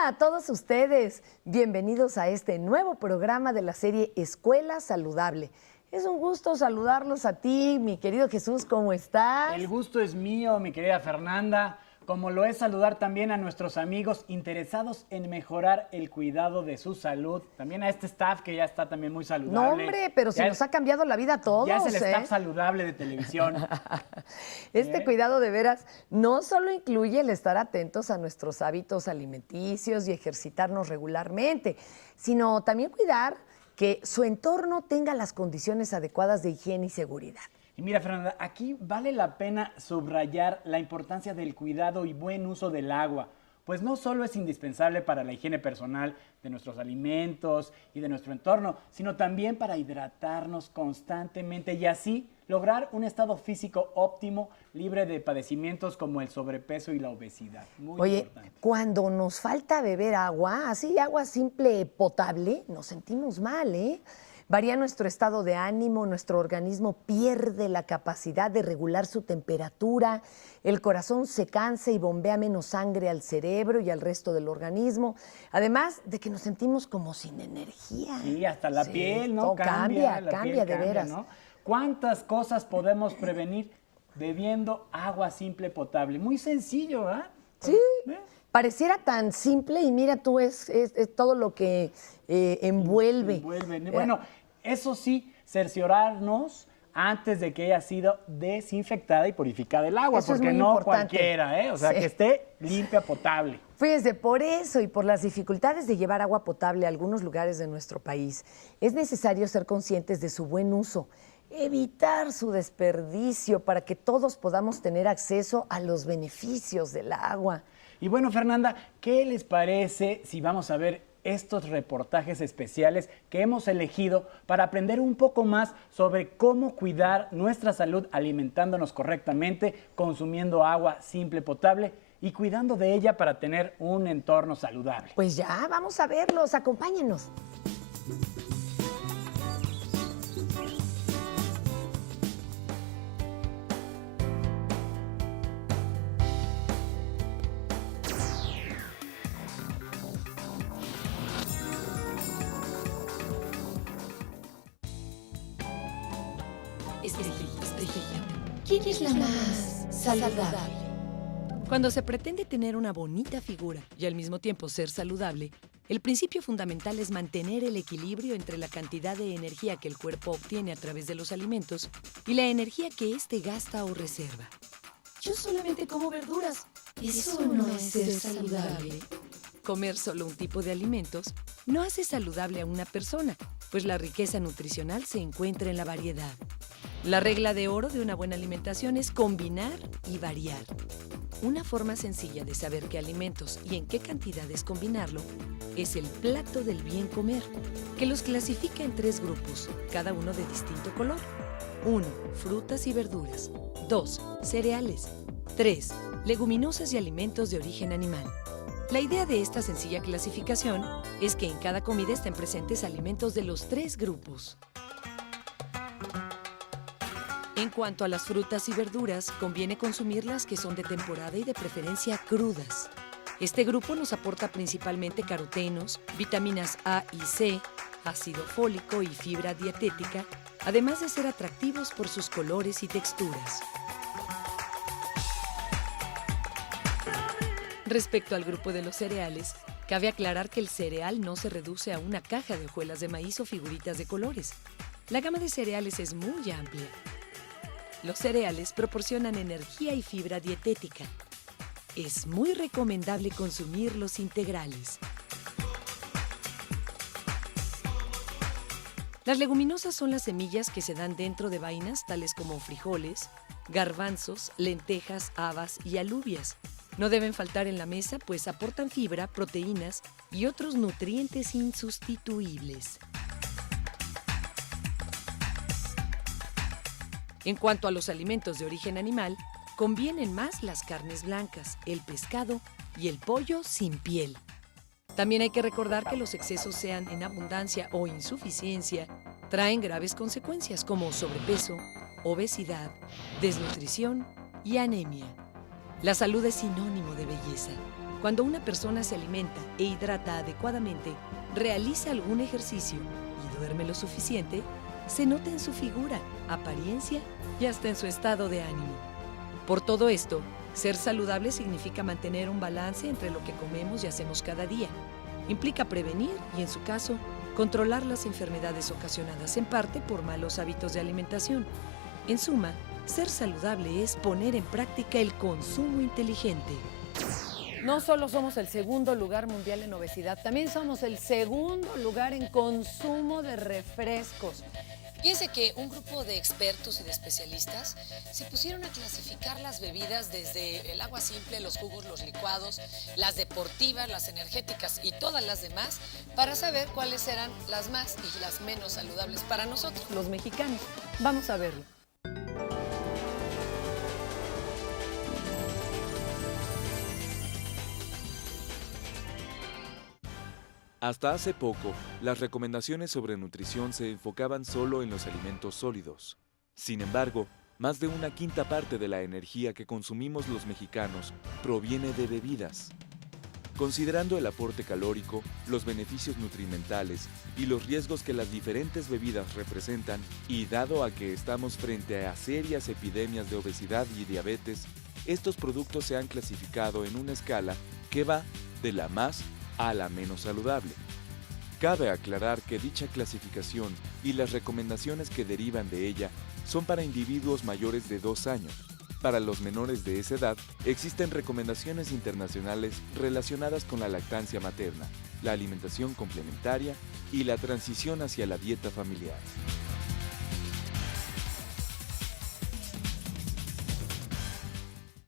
Hola a todos ustedes, bienvenidos a este nuevo programa de la serie Escuela Saludable. Es un gusto saludarlos a ti, mi querido Jesús, ¿cómo estás? El gusto es mío, mi querida Fernanda, como lo es saludar también a nuestros amigos interesados en mejorar el cuidado de su salud, también a este staff que ya está también muy saludable. No, hombre, pero se nos ha cambiado la vida a todos, ya es el staff saludable de televisión. Este cuidado de veras no solo incluye el estar atentos a nuestros hábitos alimenticios y ejercitarnos regularmente, sino también cuidar que su entorno tenga las condiciones adecuadas de higiene y seguridad. Y mira, Fernanda, aquí vale la pena subrayar la importancia del cuidado y buen uso del agua, pues no solo es indispensable para la higiene personal de nuestros alimentos y de nuestro entorno, sino también para hidratarnos constantemente y así lograr un estado físico óptimo, libre de padecimientos como el sobrepeso y la obesidad. Muy importante. Cuando nos falta beber agua, así agua simple, potable, nos sentimos mal, ¿eh? Varía nuestro estado de ánimo, nuestro organismo pierde la capacidad de regular su temperatura, el corazón se cansa y bombea menos sangre al cerebro y al resto del organismo, además de que nos sentimos como sin energía. Sí, hasta la piel, ¿no? Cambia de veras. ¿No? ¿Cuántas cosas podemos prevenir bebiendo agua simple potable? Muy sencillo, ¿verdad? Sí. Pareciera tan simple y mira tú, es todo lo que envuelve. Bueno, eso sí, cerciorarnos antes de que haya sido desinfectada y purificada el agua, eso porque es muy no importante. cualquiera, ¿eh? O sea, que esté limpia, potable. Fíjense, por eso y por las dificultades de llevar agua potable a algunos lugares de nuestro país, es necesario ser conscientes de su buen uso, evitar su desperdicio para que todos podamos tener acceso a los beneficios del agua. Y bueno, Fernanda, ¿qué les parece si vamos a ver estos reportajes especiales que hemos elegido para aprender un poco más sobre cómo cuidar nuestra salud alimentándonos correctamente, consumiendo agua simple, potable y cuidando de ella para tener un entorno saludable? Pues ya, vamos a verlos, acompáñenos. ¿Quién es la más saludable? Cuando se pretende tener una bonita figura y al mismo tiempo ser saludable, el principio fundamental es mantener el equilibrio entre la cantidad de energía que el cuerpo obtiene a través de los alimentos y la energía que éste gasta o reserva. Yo solamente como verduras. Eso no es ser saludable. Comer solo un tipo de alimentos no hace saludable a una persona, pues la riqueza nutricional se encuentra en la variedad. La regla de oro de una buena alimentación es combinar y variar. Una forma sencilla de saber qué alimentos y en qué cantidades combinarlo es el plato del bien comer, que los clasifica en 3 grupos, cada uno de distinto color. 1. Frutas y verduras. 2. Cereales. 3. Leguminosas y alimentos de origen animal. La idea de esta sencilla clasificación es que en cada comida estén presentes alimentos de los 3 grupos. En cuanto a las frutas y verduras, conviene consumir las que son de temporada y de preferencia crudas. Este grupo nos aporta principalmente carotenos, vitaminas A y C, ácido fólico y fibra dietética, además de ser atractivos por sus colores y texturas. Respecto al grupo de los cereales, cabe aclarar que el cereal no se reduce a una caja de hojuelas de maíz o figuritas de colores. La gama de cereales es muy amplia. Los cereales proporcionan energía y fibra dietética. Es muy recomendable consumir los integrales. Las leguminosas son las semillas que se dan dentro de vainas tales como frijoles, garbanzos, lentejas, habas y alubias. No deben faltar en la mesa, pues aportan fibra, proteínas y otros nutrientes insustituibles. En cuanto a los alimentos de origen animal, convienen más las carnes blancas, el pescado y el pollo sin piel. También hay que recordar que los excesos, sean en abundancia o insuficiencia, traen graves consecuencias como sobrepeso, obesidad, desnutrición y anemia. La salud es sinónimo de belleza. Cuando una persona se alimenta e hidrata adecuadamente, realiza algún ejercicio y duerme lo suficiente, se nota en su figura, apariencia y hasta en su estado de ánimo. Por todo esto, ser saludable significa mantener un balance entre lo que comemos y hacemos cada día. Implica prevenir y, en su caso, controlar las enfermedades ocasionadas en parte por malos hábitos de alimentación. En suma, ser saludable es poner en práctica el consumo inteligente. No solo somos el segundo lugar mundial en obesidad, también somos el segundo lugar en consumo de refrescos. Fíjense que un grupo de expertos y de especialistas se pusieron a clasificar las bebidas desde el agua simple, los jugos, los licuados, las deportivas, las energéticas y todas las demás para saber cuáles eran las más y las menos saludables para nosotros, Los mexicanos. Vamos a verlo. Hasta hace poco, las recomendaciones sobre nutrición se enfocaban solo en los alimentos sólidos. Sin embargo, más de una quinta parte de la energía que consumimos los mexicanos proviene de bebidas. Considerando el aporte calórico, los beneficios nutrimentales y los riesgos que las diferentes bebidas representan, y dado a que estamos frente a serias epidemias de obesidad y diabetes, estos productos se han clasificado en una escala que va de la más a la menos saludable. Cabe aclarar que dicha clasificación y las recomendaciones que derivan de ella son para individuos mayores de 2 años. Para los menores de esa edad, existen recomendaciones internacionales relacionadas con la lactancia materna, la alimentación complementaria y la transición hacia la dieta familiar.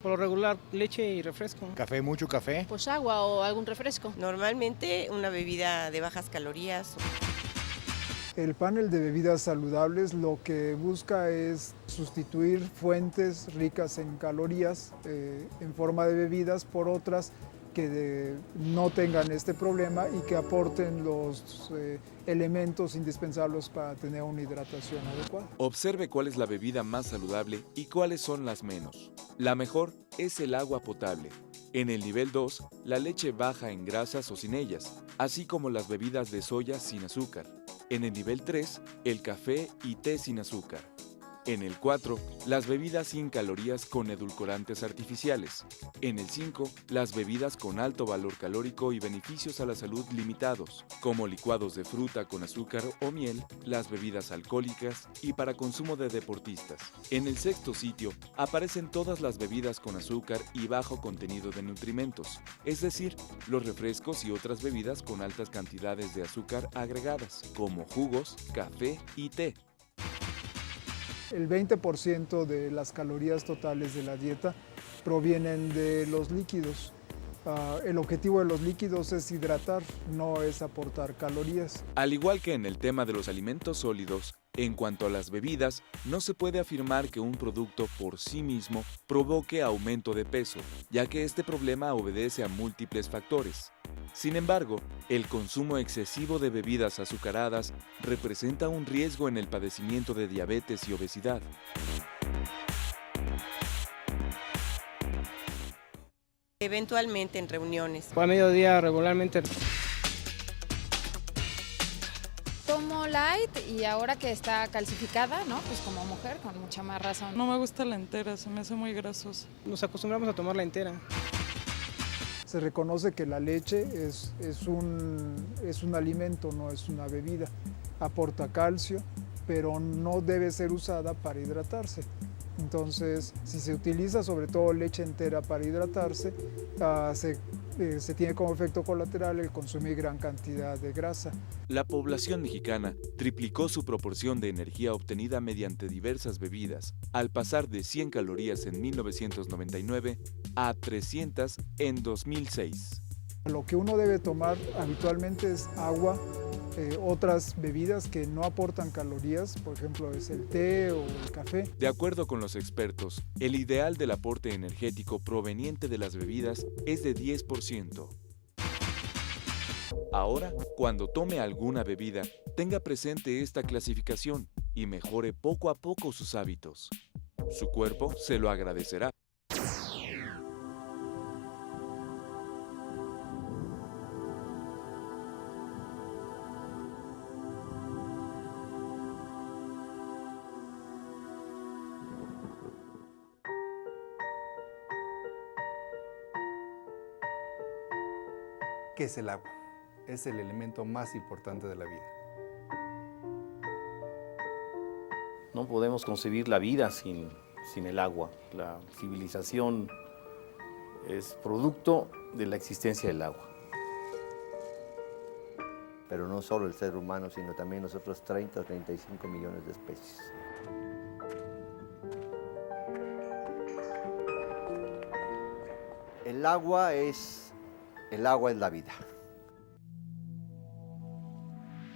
Por lo regular, leche y refresco. Café, mucho café. Pues agua o algún refresco. Normalmente una bebida de bajas calorías. El panel de bebidas saludables lo que busca es sustituir fuentes ricas en calorías en forma de bebidas por otras que no tengan este problema y que aporten los elementos indispensables para tener una hidratación adecuada. Observe cuál es la bebida más saludable y cuáles son las menos. La mejor es el agua potable. En el nivel 2, la leche baja en grasas o sin ellas, así como las bebidas de soya sin azúcar. En el nivel 3, el café y té sin azúcar. En el 4, las bebidas sin calorías con edulcorantes artificiales. En el 5, las bebidas con alto valor calórico y beneficios a la salud limitados, como licuados de fruta con azúcar o miel, las bebidas alcohólicas y para consumo de deportistas. En el 6º sitio, aparecen todas las bebidas con azúcar y bajo contenido de nutrimentos, es decir, los refrescos y otras bebidas con altas cantidades de azúcar agregadas, como jugos, café y té. El 20% de las calorías totales de la dieta provienen de los líquidos. El objetivo de los líquidos es hidratar, no es aportar calorías. Al igual que en el tema de los alimentos sólidos, en cuanto a las bebidas, no se puede afirmar que un producto por sí mismo provoque aumento de peso, ya que este problema obedece a múltiples factores. Sin embargo, el consumo excesivo de bebidas azucaradas representa un riesgo en el padecimiento de diabetes y obesidad. Eventualmente en reuniones. A mediodía regularmente. Tomo light y ahora que está calcificada, ¿no? Pues como mujer, con mucha más razón. No me gusta la entera, se me hace muy grasosa. Nos acostumbramos a tomarla entera. Se reconoce que la leche es un alimento, no es una bebida. Aporta calcio, pero no debe ser usada para hidratarse. Entonces, si se utiliza sobre todo leche entera para hidratarse, se tiene como efecto colateral el consumir gran cantidad de grasa. La población mexicana triplicó su proporción de energía obtenida mediante diversas bebidas, al pasar de 100 calorías en 1999 a 300 en 2006. Lo que uno debe tomar habitualmente es agua, otras bebidas que no aportan calorías, por ejemplo es el té o el café. De acuerdo con los expertos, el ideal del aporte energético proveniente de las bebidas es de 10%. Ahora, cuando tome alguna bebida, tenga presente esta clasificación y mejore poco a poco sus hábitos. Su cuerpo se lo agradecerá. ¿Qué es el agua? Es el elemento más importante de la vida. No podemos concebir la vida sin el agua. La civilización es producto de la existencia del agua. Pero no solo el ser humano, sino también los otros 30 o 35 millones de especies. El agua es la vida.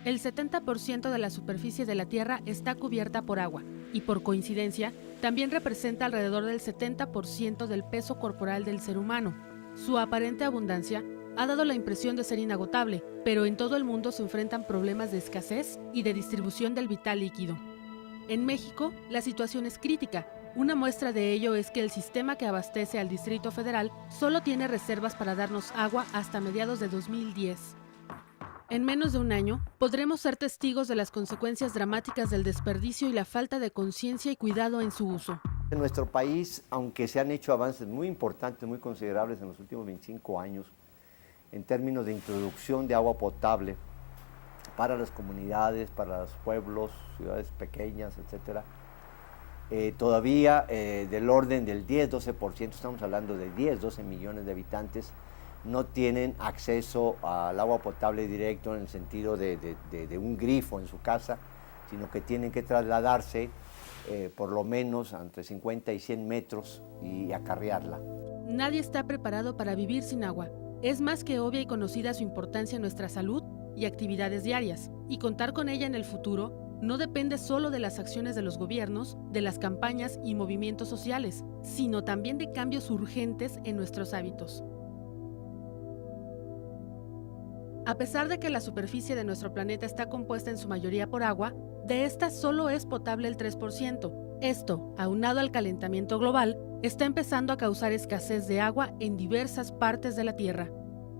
El 70% de la superficie de la Tierra está cubierta por agua y, por coincidencia, también representa alrededor del 70% del peso corporal del ser humano. Su aparente abundancia ha dado la impresión de ser inagotable, pero en todo el mundo se enfrentan problemas de escasez y de distribución del vital líquido. En México, la situación es crítica. Una muestra de ello es que el sistema que abastece al Distrito Federal solo tiene reservas para darnos agua hasta mediados de 2010. En menos de un año, podremos ser testigos de las consecuencias dramáticas del desperdicio y la falta de conciencia y cuidado en su uso. En nuestro país, aunque se han hecho avances muy importantes, muy considerables en los últimos 25 años, en términos de introducción de agua potable para las comunidades, para los pueblos, ciudades pequeñas, etc., todavía del orden del 10-12%, estamos hablando de 10-12 millones de habitantes, no tienen acceso al agua potable directo en el sentido de un grifo en su casa, sino que tienen que trasladarse por lo menos entre 50 y 100 metros y acarrearla. Nadie está preparado para vivir sin agua. Es más que obvia y conocida su importancia en nuestra salud y actividades diarias, y contar con ella en el futuro no depende solo de las acciones de los gobiernos, de las campañas y movimientos sociales, sino también de cambios urgentes en nuestros hábitos. A pesar de que la superficie de nuestro planeta está compuesta en su mayoría por agua, de esta solo es potable el 3%. Esto, aunado al calentamiento global, está empezando a causar escasez de agua en diversas partes de la Tierra.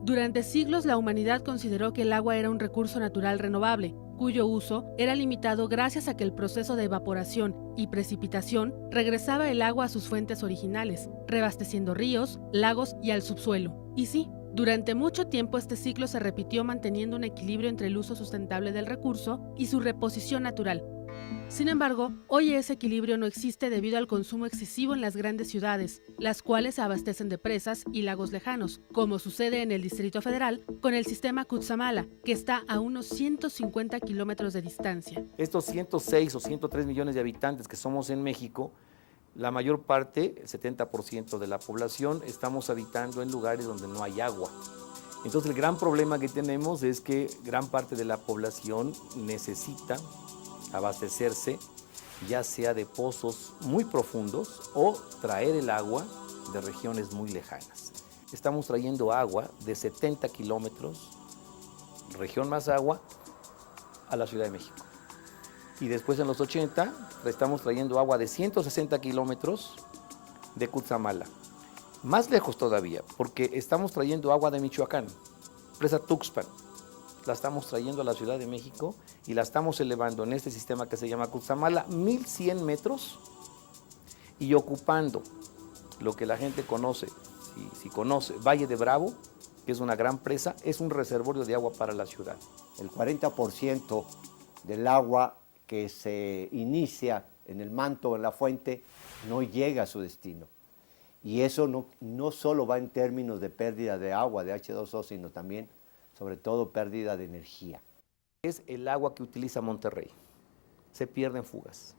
Durante siglos la humanidad consideró que el agua era un recurso natural renovable, cuyo uso era limitado gracias a que el proceso de evaporación y precipitación regresaba el agua a sus fuentes originales, reabasteciendo ríos, lagos y al subsuelo. Y sí, durante mucho tiempo este ciclo se repitió manteniendo un equilibrio entre el uso sustentable del recurso y su reposición natural. Sin embargo, hoy ese equilibrio no existe debido al consumo excesivo en las grandes ciudades, las cuales se abastecen de presas y lagos lejanos, como sucede en el Distrito Federal con el sistema Cutzamala, que está a unos 150 kilómetros de distancia. Estos 106 o 103 millones de habitantes que somos en México, la mayor parte, el 70% de la población, estamos habitando en lugares donde no hay agua. Entonces el gran problema que tenemos es que gran parte de la población necesita abastecerse, ya sea de pozos muy profundos o traer el agua de regiones muy lejanas. Estamos trayendo agua de 70 kilómetros, región más agua, a la Ciudad de México. Y después en los 80 estamos trayendo agua de 160 kilómetros de Cutzamala. Más lejos todavía, porque estamos trayendo agua de Michoacán, presa Tuxpan. La estamos trayendo a la Ciudad de México y la estamos elevando en este sistema que se llama Cutzamala, 1100 metros, y ocupando lo que la gente conoce, si conoce, Valle de Bravo, que es una gran presa, es un reservorio de agua para la ciudad. El 40% del agua que se inicia en el manto o en la fuente no llega a su destino. Y eso no solo va en términos de pérdida de agua, de H2O, sino también, sobre todo, pérdida de energía. Es el agua que utiliza Monterrey. Se pierde en fugas.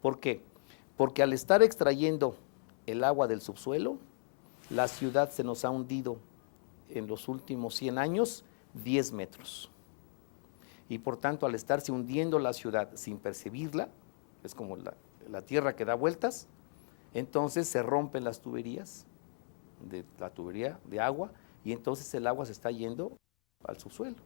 ¿Por qué? Porque al estar extrayendo el agua del subsuelo, la ciudad se nos ha hundido en los últimos 100 años 10 metros. Y por tanto, al estarse hundiendo la ciudad sin percibirla, es como la tierra que da vueltas, entonces se rompen las tuberías, la tubería de agua, y entonces el agua se está yendo al subsuelo.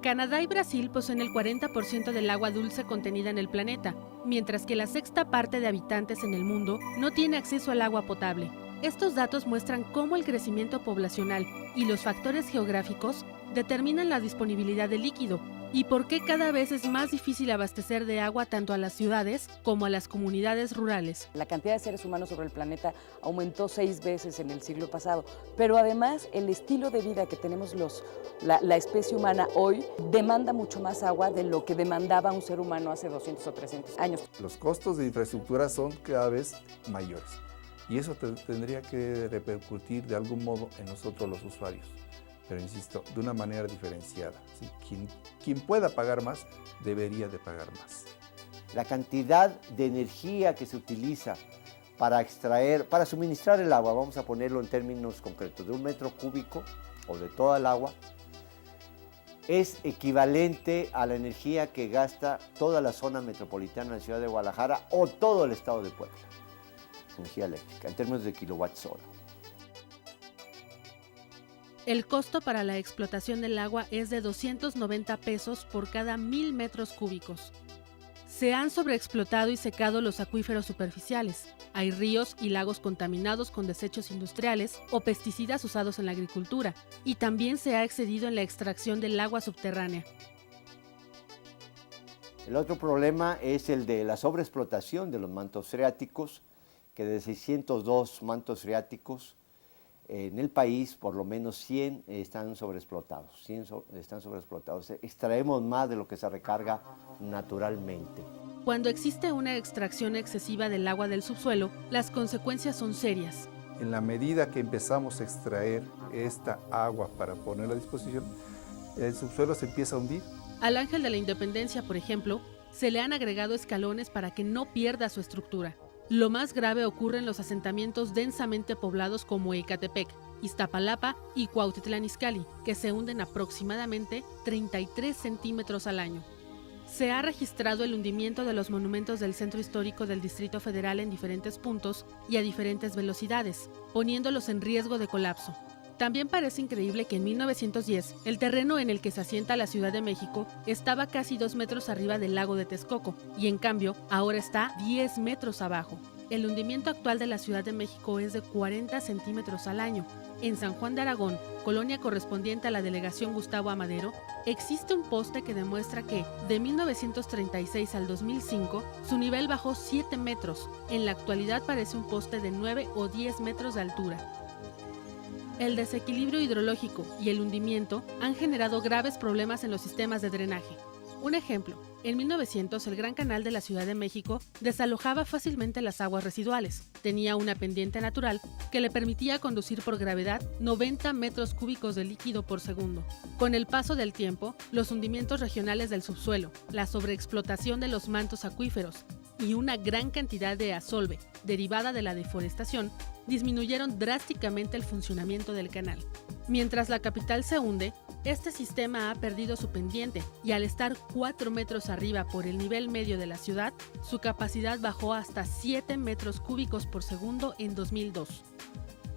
Canadá y Brasil poseen el 40% del agua dulce contenida en el planeta, mientras que la sexta parte de habitantes en el mundo no tiene acceso al agua potable. Estos datos muestran cómo el crecimiento poblacional y los factores geográficos determinan la disponibilidad de líquido ¿Y por qué cada vez es más difícil abastecer de agua tanto a las ciudades como a las comunidades rurales? La cantidad de seres humanos sobre el planeta aumentó 6 veces en el siglo pasado, pero además el estilo de vida que tenemos la especie humana hoy demanda mucho más agua de lo que demandaba un ser humano hace 200 o 300 años. Los costos de infraestructura son cada vez mayores y eso tendría que repercutir de algún modo en nosotros los usuarios. Pero insisto, de una manera diferenciada. ¿Sí? Quien pueda pagar más, debería de pagar más. La cantidad de energía que se utiliza para suministrar el agua, vamos a ponerlo en términos concretos, de 1 metro cúbico o de toda el agua, es equivalente a la energía que gasta toda la zona metropolitana de la ciudad de Guadalajara o todo el estado de Puebla. Energía eléctrica, en términos de kilowatts hora. El costo para la explotación del agua es de 290 pesos por cada 1000 metros cúbicos. Se han sobreexplotado y secado los acuíferos superficiales. Hay ríos y lagos contaminados con desechos industriales o pesticidas usados en la agricultura, y también se ha excedido en la extracción del agua subterránea. El otro problema es el de la sobreexplotación de los mantos freáticos, que de 602 mantos freáticos, en el país, por lo menos 100 están sobreexplotados. Extraemos más de lo que se recarga naturalmente. Cuando existe una extracción excesiva del agua del subsuelo, las consecuencias son serias. En la medida que empezamos a extraer esta agua para ponerla a disposición, el subsuelo se empieza a hundir. Al Ángel de la Independencia, por ejemplo, se le han agregado escalones para que no pierda su estructura. Lo más grave ocurre en los asentamientos densamente poblados como Ecatepec, Iztapalapa y Cuautitlán Izcalli, que se hunden aproximadamente 33 centímetros al año. Se ha registrado el hundimiento de los monumentos del centro histórico del Distrito Federal en diferentes puntos y a diferentes velocidades, poniéndolos en riesgo de colapso. También parece increíble que en 1910, el terreno en el que se asienta la Ciudad de México estaba casi 2 metros arriba del lago de Texcoco, y en cambio, ahora está 10 metros abajo. El hundimiento actual de la Ciudad de México es de 40 centímetros al año. En San Juan de Aragón, colonia correspondiente a la delegación Gustavo Amadero, existe un poste que demuestra que, de 1936 al 2005, su nivel bajó 7 metros. En la actualidad parece un poste de 9 o 10 metros de altura. El desequilibrio hidrológico y el hundimiento han generado graves problemas en los sistemas de drenaje. Un ejemplo, en 1900 el Gran Canal de la Ciudad de México desalojaba fácilmente las aguas residuales. Tenía una pendiente natural que le permitía conducir por gravedad 90 metros cúbicos de líquido por segundo. Con el paso del tiempo, los hundimientos regionales del subsuelo, la sobreexplotación de los mantos acuíferos y una gran cantidad de asolve derivada de la deforestación disminuyeron drásticamente el funcionamiento del canal. Mientras la capital se hunde, este sistema ha perdido su pendiente y al estar 4 metros arriba por el nivel medio de la ciudad, su capacidad bajó hasta 7 metros cúbicos por segundo en 2002.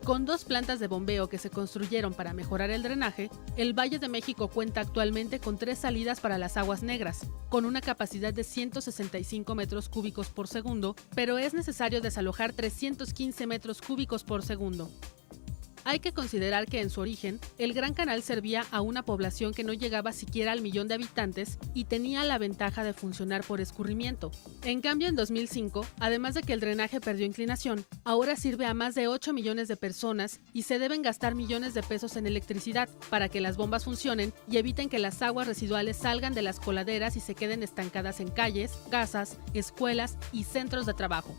Con 2 plantas de bombeo que se construyeron para mejorar el drenaje, el Valle de México cuenta actualmente con 3 salidas para las aguas negras, con una capacidad de 165 metros cúbicos por segundo, pero es necesario desalojar 315 metros cúbicos por segundo. Hay que considerar que en su origen, el Gran Canal servía a una población que no llegaba siquiera al 1.000.000 de habitantes y tenía la ventaja de funcionar por escurrimiento. En cambio, en 2005, además de que el drenaje perdió inclinación, ahora sirve a más de 8 millones de personas y se deben gastar millones de pesos en electricidad para que las bombas funcionen y eviten que las aguas residuales salgan de las coladeras y se queden estancadas en calles, casas, escuelas y centros de trabajo.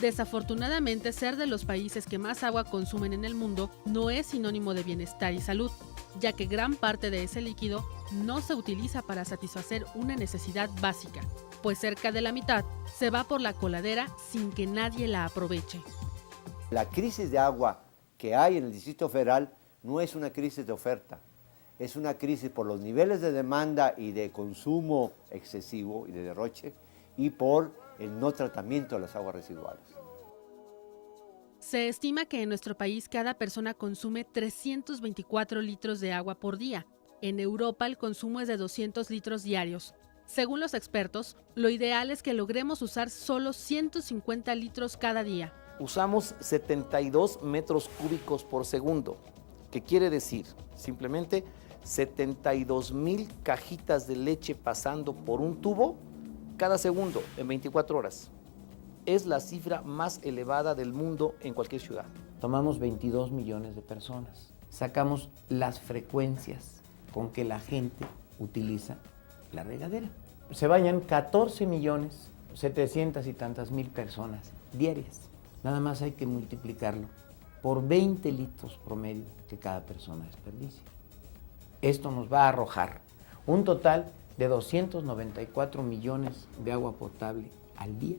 Desafortunadamente, ser de los países que más agua consumen en el mundo no es sinónimo de bienestar y salud, ya que gran parte de ese líquido no se utiliza para satisfacer una necesidad básica, pues cerca de la mitad se va por la coladera sin que nadie la aproveche. La crisis de agua que hay en el Distrito Federal no es una crisis de oferta, es una crisis por los niveles de demanda y de consumo excesivo y de derroche y por el no tratamiento de las aguas residuales. Se estima que en nuestro país cada persona consume 324 litros de agua por día. En Europa el consumo es de 200 litros diarios. Según los expertos, lo ideal es que logremos usar solo 150 litros cada día. Usamos 72 metros cúbicos por segundo. ¿Qué quiere decir? Simplemente 72,000 cajitas de leche pasando por un tubo cada segundo en 24 horas. Es la cifra más elevada del mundo en cualquier ciudad. Tomamos 22 millones de personas. Sacamos las frecuencias con que la gente utiliza la regadera. Se bañan 14,700,000 y tantas personas diarias. Nada más hay que multiplicarlo por 20 litros promedio que cada persona desperdicia. Esto nos va a arrojar un total de 294 millones de agua potable al día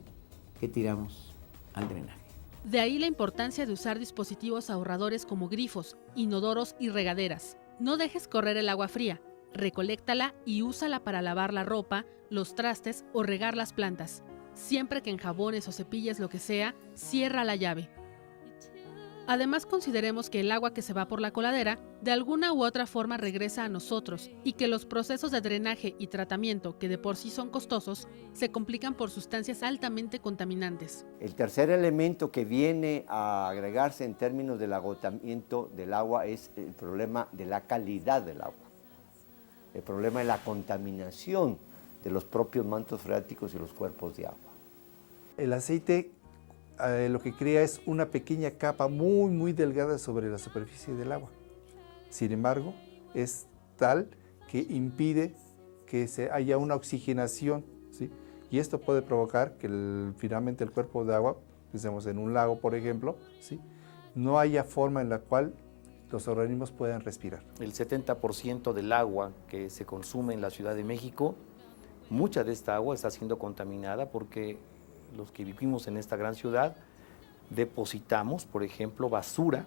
que tiramos al drenaje. De ahí la importancia de usar dispositivos ahorradores como grifos, inodoros y regaderas. No dejes correr el agua fría, recoléctala y úsala para lavar la ropa, los trastes o regar las plantas. Siempre que enjabones o cepilles lo que sea, cierra la llave. Además, consideremos que el agua que se va por la coladera de alguna u otra forma regresa a nosotros y que los procesos de drenaje y tratamiento, que de por sí son costosos, se complican por sustancias altamente contaminantes. El tercer elemento que viene a agregarse en términos del agotamiento del agua es el problema de la calidad del agua, el problema de la contaminación de los propios mantos freáticos y los cuerpos de agua. El aceite lo que crea es una pequeña capa muy delgada sobre la superficie del agua. Sin embargo, es tal que impide que haya una oxigenación, ¿sí? Y esto puede provocar que finalmente el cuerpo de agua, pensemos en un lago por ejemplo, ¿sí? No haya forma en la cual los organismos puedan respirar. El 70% del agua que se consume en la Ciudad de México, mucha de esta agua está siendo contaminada porque los que vivimos en esta gran ciudad depositamos, por ejemplo, basura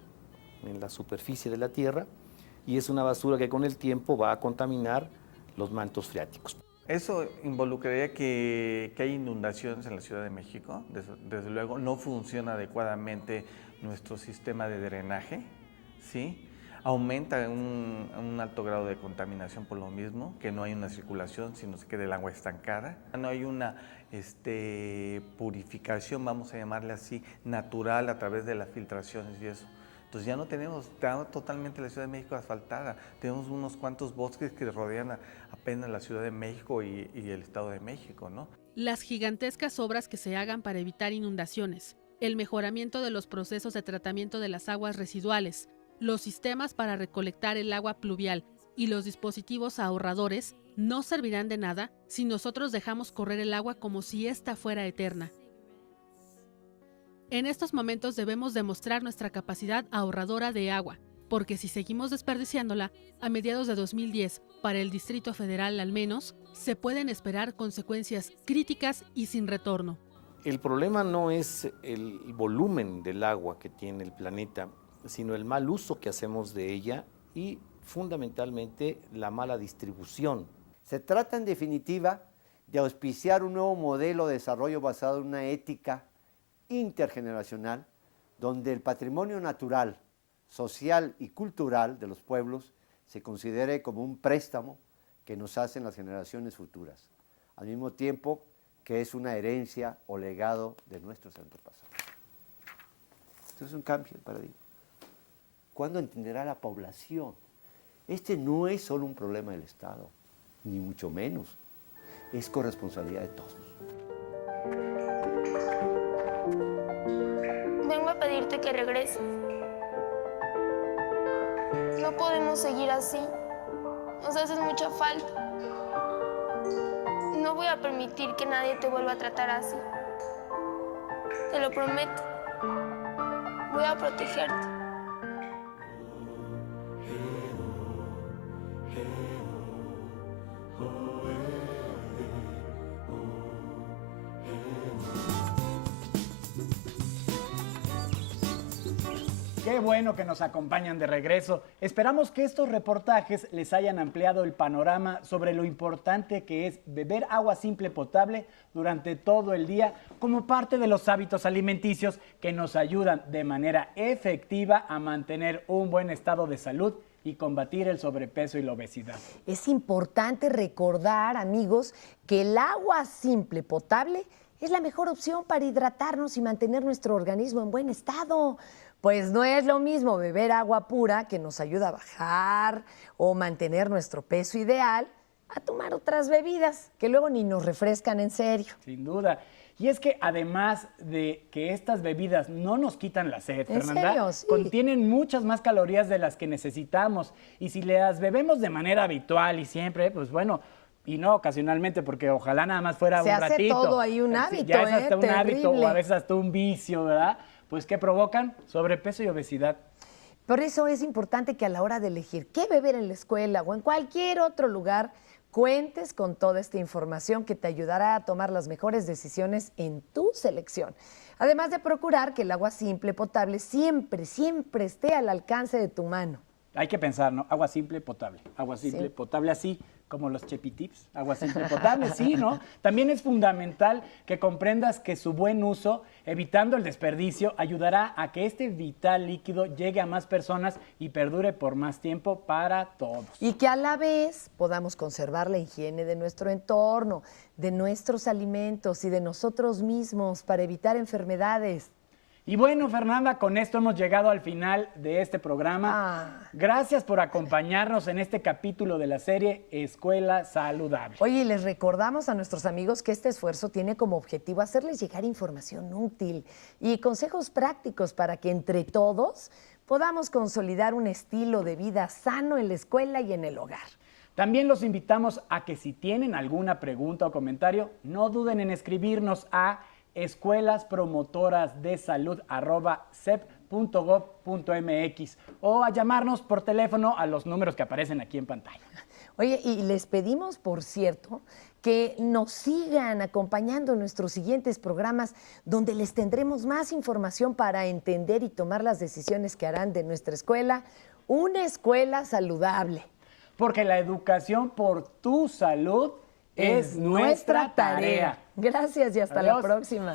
en la superficie de la tierra y es una basura que con el tiempo va a contaminar los mantos freáticos. Eso involucraría que hay inundaciones en la Ciudad de México. Desde luego no funciona adecuadamente nuestro sistema de drenaje, ¿sí? Aumenta un alto grado de contaminación por lo mismo, que no hay una circulación, sino se queda el agua estancada. No hay una purificación, vamos a llamarle así, natural a través de las filtraciones y eso. Entonces ya no tenemos, está totalmente la Ciudad de México asfaltada. Tenemos unos cuantos bosques que rodean apenas la Ciudad de México y el Estado de México, ¿no? Las gigantescas obras que se hagan para evitar inundaciones, el mejoramiento de los procesos de tratamiento de las aguas residuales, los sistemas para recolectar el agua pluvial y los dispositivos ahorradores no servirán de nada si nosotros dejamos correr el agua como si ésta fuera eterna. En estos momentos debemos demostrar nuestra capacidad ahorradora de agua, porque si seguimos desperdiciándola, a mediados de 2010, para el Distrito Federal al menos, se pueden esperar consecuencias críticas y sin retorno. El problema no es el volumen del agua que tiene el planeta, sino el mal uso que hacemos de ella y fundamentalmente la mala distribución. Se trata en definitiva de auspiciar un nuevo modelo de desarrollo basado en una ética intergeneracional donde el patrimonio natural, social y cultural de los pueblos se considere como un préstamo que nos hacen las generaciones futuras, al mismo tiempo que es una herencia o legado de nuestros antepasados. Esto es un cambio de paradigma. ¿Cuándo entenderá la población? Este no es solo un problema del Estado, ni mucho menos. Es corresponsabilidad de todos. Vengo a pedirte que regreses. No podemos seguir así. Nos haces mucha falta. No voy a permitir que nadie te vuelva a tratar así. Te lo prometo. Voy a protegerte. Qué bueno que nos acompañan de regreso. Esperamos que estos reportajes les hayan ampliado el panorama sobre lo importante que es beber agua simple potable durante todo el día como parte de los hábitos alimenticios que nos ayudan de manera efectiva a mantener un buen estado de salud y combatir el sobrepeso y la obesidad. Es importante recordar, amigos, que el agua simple potable es la mejor opción para hidratarnos y mantener nuestro organismo en buen estado. Pues no es lo mismo beber agua pura, que nos ayuda a bajar o mantener nuestro peso ideal, a tomar otras bebidas que luego ni nos refrescan en serio. Sin duda. Y es que además de que estas bebidas no nos quitan la sed, ¿En Fernanda, serio? Sí. contienen muchas más calorías de las que necesitamos. Y si las bebemos de manera habitual y siempre, pues bueno, y no ocasionalmente, porque ojalá nada más fuera Se un hace ratito. todo ahí un Sí, hábito, ya es hasta un hábito terrible. o a veces hasta un vicio, ¿verdad? Pues ¿qué provocan? Sobrepeso y obesidad. Por eso es importante que a la hora de elegir qué beber en la escuela o en cualquier otro lugar, cuentes con toda esta información que te ayudará a tomar las mejores decisiones en tu selección. Además de procurar que el agua simple, potable, siempre, siempre esté al alcance de tu mano. Hay que pensar, ¿no? Agua simple, potable. Agua simple, Sí. potable, así como los Chepitips. Agua simple, potable, sí, ¿no? También es fundamental que comprendas que su buen uso, evitando el desperdicio, ayudará a que este vital líquido llegue a más personas y perdure por más tiempo para todos. Y que a la vez podamos conservar la higiene de nuestro entorno, de nuestros alimentos y de nosotros mismos para evitar enfermedades. Y bueno, Fernanda, con esto hemos llegado al final de este programa. Gracias por acompañarnos en este capítulo de la serie Escuela Saludable. Oye, y les recordamos a nuestros amigos que este esfuerzo tiene como objetivo hacerles llegar información útil y consejos prácticos para que entre todos podamos consolidar un estilo de vida sano en la escuela y en el hogar. También los invitamos a que si tienen alguna pregunta o comentario, no duden en escribirnos a escuelaspromotorasdesalud@cep.gov.mx o a llamarnos por teléfono a los números que aparecen aquí en pantalla. Oye, y les pedimos, por cierto, que nos sigan acompañando en nuestros siguientes programas, donde les tendremos más información para entender y tomar las decisiones que harán de nuestra escuela una escuela saludable. Porque la educación por tu salud es nuestra tarea. Gracias y hasta la Adiós. próxima.